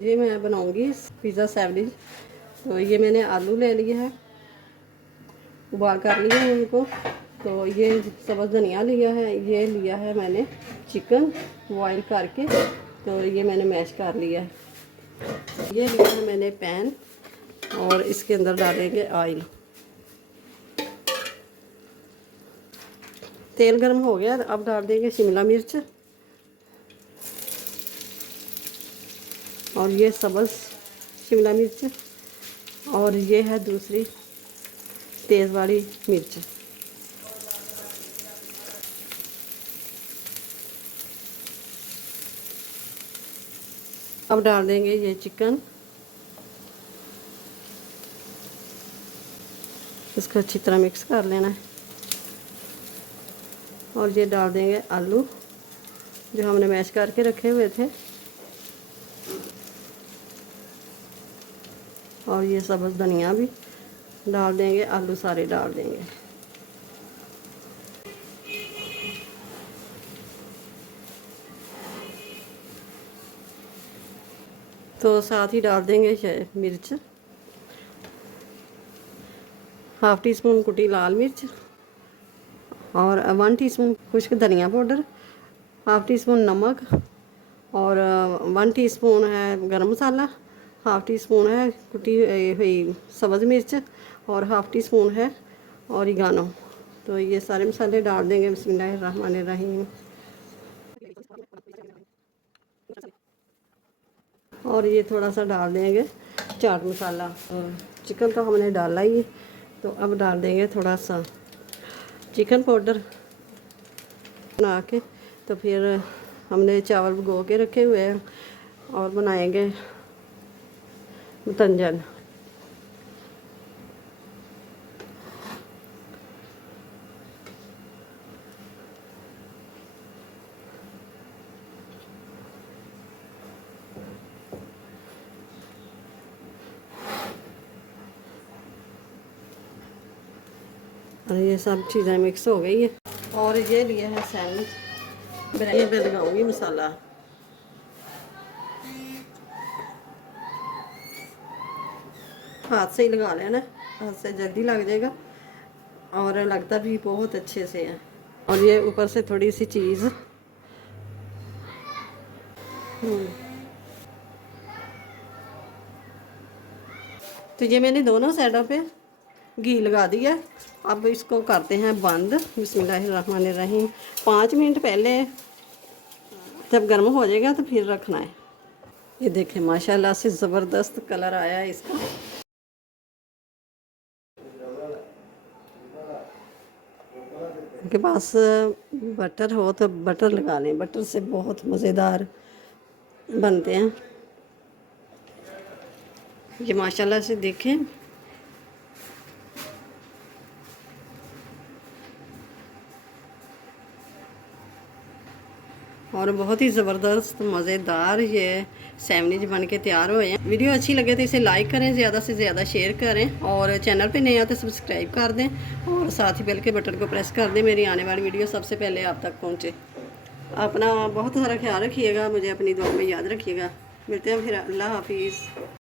ये मैं बनाऊंगी पिज़्ज़ा सैंडविच। तो ये मैंने आलू ले लिए हैं, उबाल कर लिए हैं उनको। तो ये सब्ज़ धनिया लिया है, ये लिया है मैंने चिकन बॉयल करके, तो ये मैंने मैश कर लिया है। ये लिया है मैंने पैन और इसके अंदर डालेंगे ऑयल। तेल गर्म हो गया, अब डाल देंगे शिमला मिर्च और ये सब्ज़ शिमला मिर्च, और ये है दूसरी तेज़ वाली मिर्च। अब डाल देंगे ये चिकन, इसको अच्छी तरह मिक्स कर लेना है। और ये डाल देंगे आलू जो हमने मैश करके रखे हुए थे, और ये सब्ज़ धनिया भी डाल देंगे, आलू सारे डाल देंगे। तो साथ ही डाल देंगे मिर्च, हाफ़ टी स्पून कुटी लाल मिर्च, और 1 टीस्पून खुश्क धनिया पाउडर, हाफ़ टी स्पून नमक, और 1 टीस्पून है गरम मसाला, हाफ़ टी स्पून है कुटी हुई सब्ज़ मिर्च, और हाफ़ टी स्पून है ओरिगानो। तो ये सारे मसाले डाल देंगे। बिस्मिल्लाहिर्रहमानिर्रहीम। और ये थोड़ा सा डाल देंगे चाट मसाला। और चिकन तो हमने डाला ही, तो अब डाल देंगे थोड़ा सा चिकन पाउडर बना के। तो फिर हमने चावल भिगो के रखे हुए हैं और बनाएंगे तंजन। और ये सब चीज़ें मिक्स हो गई है। और ये लिए है सैंडविच, ये मैं लगाऊंगी मसाला। हाथ से ही लगा लेना, हाथ से जल्दी लग जाएगा और लगता भी बहुत अच्छे से है। और ये ऊपर से थोड़ी सी चीज़। तो ये मैंने दोनों साइडों पे घी लगा दिया। अब इसको करते हैं बंद। बिस्मिल्लाहिर्रहमानिर्रहीम। 5 मिनट पहले जब गर्म हो जाएगा तो फिर रखना है। ये देखें माशाल्लाह से ज़बरदस्त कलर आया है इसका। उनके पास बटर हो तो बटर लगा लें, बटर से बहुत मज़ेदार बनते हैं ये। माशाल्लाह से देखें, और बहुत ही ज़बरदस्त मज़ेदार ये सैंडविच बन के तैयार हुए हैं। वीडियो अच्छी लगे तो इसे लाइक करें, ज़्यादा से ज़्यादा शेयर करें, और चैनल पे नए आते सब्सक्राइब कर दें, और साथ ही बेल के बटन को प्रेस कर दें, मेरी आने वाली वीडियो सबसे पहले आप तक पहुँचे। अपना बहुत सारा ख्याल रखिएगा, मुझे अपनी दुआ में याद रखिएगा। मिलते हैं फिर। अल्लाह हाफिज़।